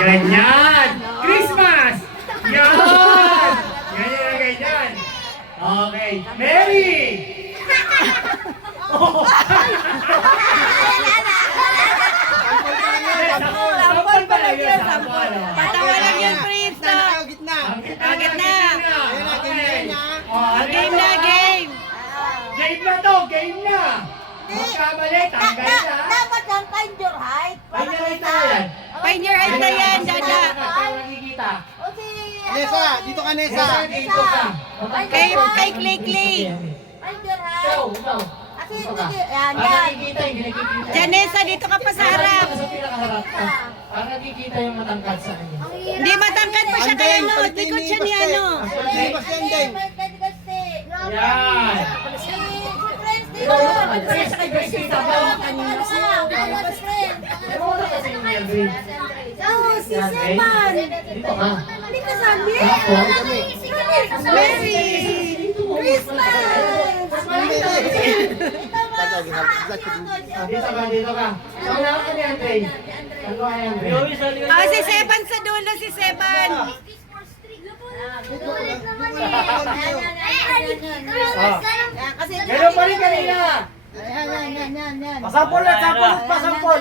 Ganyan. Christmas. Yan. Ganyan na ganyan. Okay. Mary. Oh. Sampol pala yun. Sampol. Patawa lang yun, Prince. Gitna. Gitna. Game na, game. Game na to, game na. Magkamali, tanggal na. Dapat lang find your height. Find your height na yan. Find your height na yan, Jaja. Para nakikita. O si, Nesa, dito ka Nesa. Dito ka. Kay Clay Clay. Find your height. Ikaw. Kasi Dito ka. hindi, yan, Para yan. nakikita, hindi nakikita. Janessa, dito ka pa sa harap. Sa pinakaharap ka. Para nakikita yung matangkad sa kanya. Hindi matangkad pa siya kaya no. Likod siya ni ano. Hindi ba si Andeng? Yan. Si friends dito. Ikaw yung matangkad. Sa kay Grace, kita ba? Kanina siya. Si friend. Ano na kasi yung yan, Grace? Oh, si Yan, Grace. Seman. Dito ka. Hindi ka sabi. Ako. Mary. Christmas. Dito ka, dito ka. Sama ka ni Andre. Ano ka ni Andre? Ah, si Seban sa dulo, si Seban. Kasi Meron pa rin kanina. yan. Pasampol na, sampol, pasampol.